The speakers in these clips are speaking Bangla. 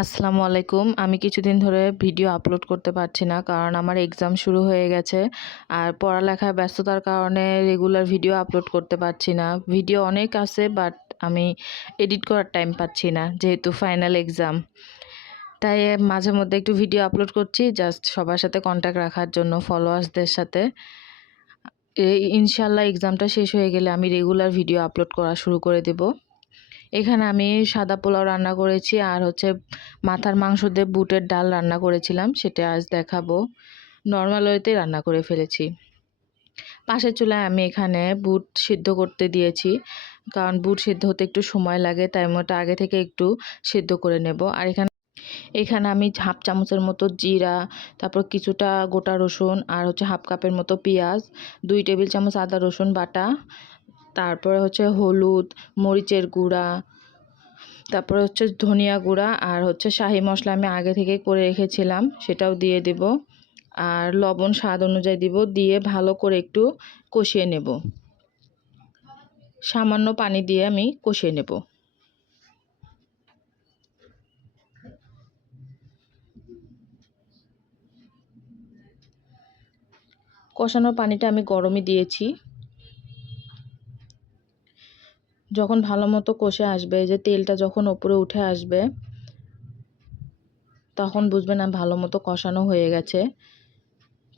আসসালামু আলাইকুম। আমি কিছুদিন ধরে ভিডিও আপলোড করতে পারছি না কারণ আমার এক্সাম শুরু হয়ে গেছে আর পড়ালেখার ব্যস্ততার কারণে রেগুলার ভিডিও আপলোড করতে পারছি না। ভিডিও অনেক আছে বাট আমি এডিট করার টাইম পাচ্ছি না যেহেতু ফাইনাল এক্সাম তাই মাঝে মধ্যে একটু ভিডিও আপলোড করছি জাস্ট সবার সাথে কন্ট্যাক্ট রাখার জন্য ফলোয়ার্সদের সাথে। ইনশাল্লাহ এক্সামটা শেষ হয়ে গেলে আমি রেগুলার ভিডিও আপলোড করা শুরু করে দেবো। এখানে আমি সাদা পোলাও রান্না করেছি আর হচ্ছে মাথার মাংস দিয়ে বুটের ডাল রান্না করেছিলাম, সেটা আজ দেখাবো। নর্মাল ওয়েতে রান্না করে ফেলেছি। পাশের চুলায় আমি এখানে বুট সিদ্ধ করতে দিয়েছি, কারণ বুট সিদ্ধ হতে একটু সময় লাগে, তাই ওটা আগে থেকে একটু সিদ্ধ করে নেব। আর এখানে এখানে আমি হাফ চামচের মতো জিরা, তারপর কিছুটা গোটা রসুন আর হচ্ছে হাফ কাপের মতো পেঁয়াজ, দুই টেবিল চামচ আদা রসুন বাটা তারপরে হচ্ছে হলুদ, মরিচের গুঁড়া, তারপরে হচ্ছে ধনিয়া গুঁড়া আর হচ্ছে শাহি মশলা আমি আগে থেকে করে রেখেছিলাম, সেটাও দিয়ে দেব। আর লবণ স্বাদ অনুযায়ী দিব, দিয়ে ভালো করে একটু কষিয়ে নেব। সামান্য পানি দিয়ে আমি কষিয়ে নেব। কষানোর পানিটা আমি গরমই দিয়েছি। যখন ভালো মতো কষে আসবে যে তেলটা যখন ওপরে উঠে আসবে, তখন বুঝবেন না ভালো মতো কষানো হয়ে গেছে।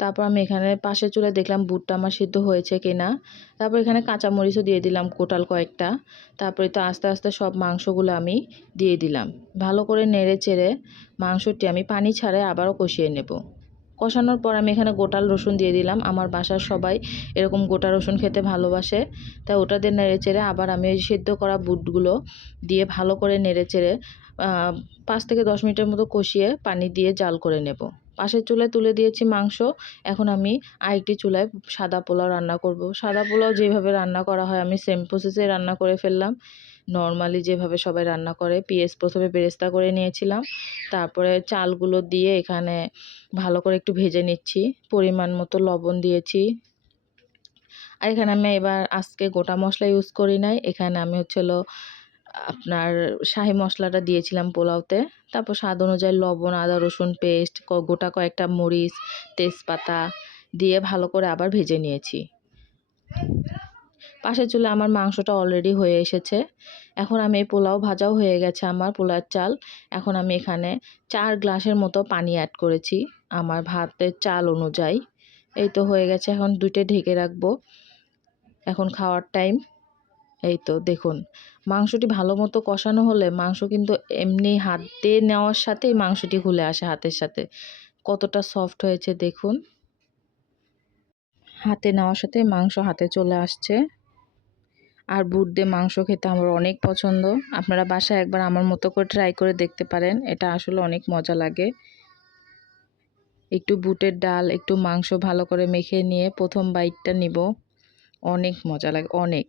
তারপর আমি এখানে পাশে চুলে দেখলাম বুটটা আমার সিদ্ধ হয়েছে কিনা। তারপর এখানে কাঁচামরিচও দিয়ে দিলাম কোটাল কয়েকটা। তারপরে তো আস্তে আস্তে সব মাংসগুলো আমি দিয়ে দিলাম। ভালো করে নেড়ে চেড়ে মাংসটি আমি পানি ছাড়ে আবারও কষিয়ে নেব। কষানোর পর আমি এখানে গোটাল রসুন দিয়ে দিলাম। আমার বাসার সবাই এরকম গোটা রসুন খেতে ভালোবাসে। তাই ওটা দিয়ে নেড়ে চেড়ে আবার আমি ওই সেদ্ধ করা বুটগুলো দিয়ে ভালো করে নেড়ে চেড়ে পাঁচ থেকে দশ মিনিটের মতো কষিয়ে পানি দিয়ে জাল করে নেব। পাশের চুলায় তুলে দিয়েছি মাংস। এখন আমি আরেকটি চুলায় সাদা পোলাও রান্না করব। সাদা পোলাও যেভাবে রান্না করা হয়, আমি সেম প্রসেসে রান্না করে ফেললাম। নর্মালি যেভাবে সবাই রান্না করে, পেঁয়াজ প্রথমে বেরেস্তা করে নিয়েছিলাম। তারপরে চালগুলো দিয়ে এখানে ভালো করে একটু ভেজে নিচ্ছি। পরিমাণ মতো লবণ দিয়েছি। আর এখানে আমি এবার আজকে গোটা মশলা ইউজ করি নাই। এখানে আমি হচ্ছিল আপনার শাহি মশলাটা দিয়েছিলাম পোলাওতে। তারপর স্বাদ অনুযায়ী লবণ, আদা, রসুন পেস্ট গোটা কয়েকটা মরিচ, তেজপাতা দিয়ে ভালো করে আবার ভেজে নিয়েছি। পাশের চুলে আমার মাংসটা অলরেডি হয়ে এসেছে। এখন আমি এই পোলাও ভাজাও হয়ে গেছে আমার পোলার চাল। এখন আমি এখানে চার গ্লাসের মতো পানি অ্যাড করেছি আমার ভাতের চাল অনুযায়ী। এই তো হয়ে গেছে, এখন দুইটা ঢেকে রাখব। এখন খাওয়ার টাইম এই তো দেখুন, মাংসটি ভালো মতো কষানো হলে মাংস কিন্তু এমনি হাতে নেওয়ার সাথেই মাংসটি খুলে আসে হাতের সাথে। কতটা সফট হয়েছে দেখুন। হাতে নেওয়ার সাথে মাংস হাতে চলে আসছে। আর বুট দিয়ে মাংস খেতে আমার অনেক পছন্দ। আপনারা বাসায় একবার আমার মতো করে ট্রাই করে দেখতে পারেন, এটা আসলে অনেক মজা লাগে। একটু বুটের ডাল, একটু মাংস ভালো করে মেখে নিয়ে প্রথম বাইটটা নিব। অনেক মজা লাগে, অনেক।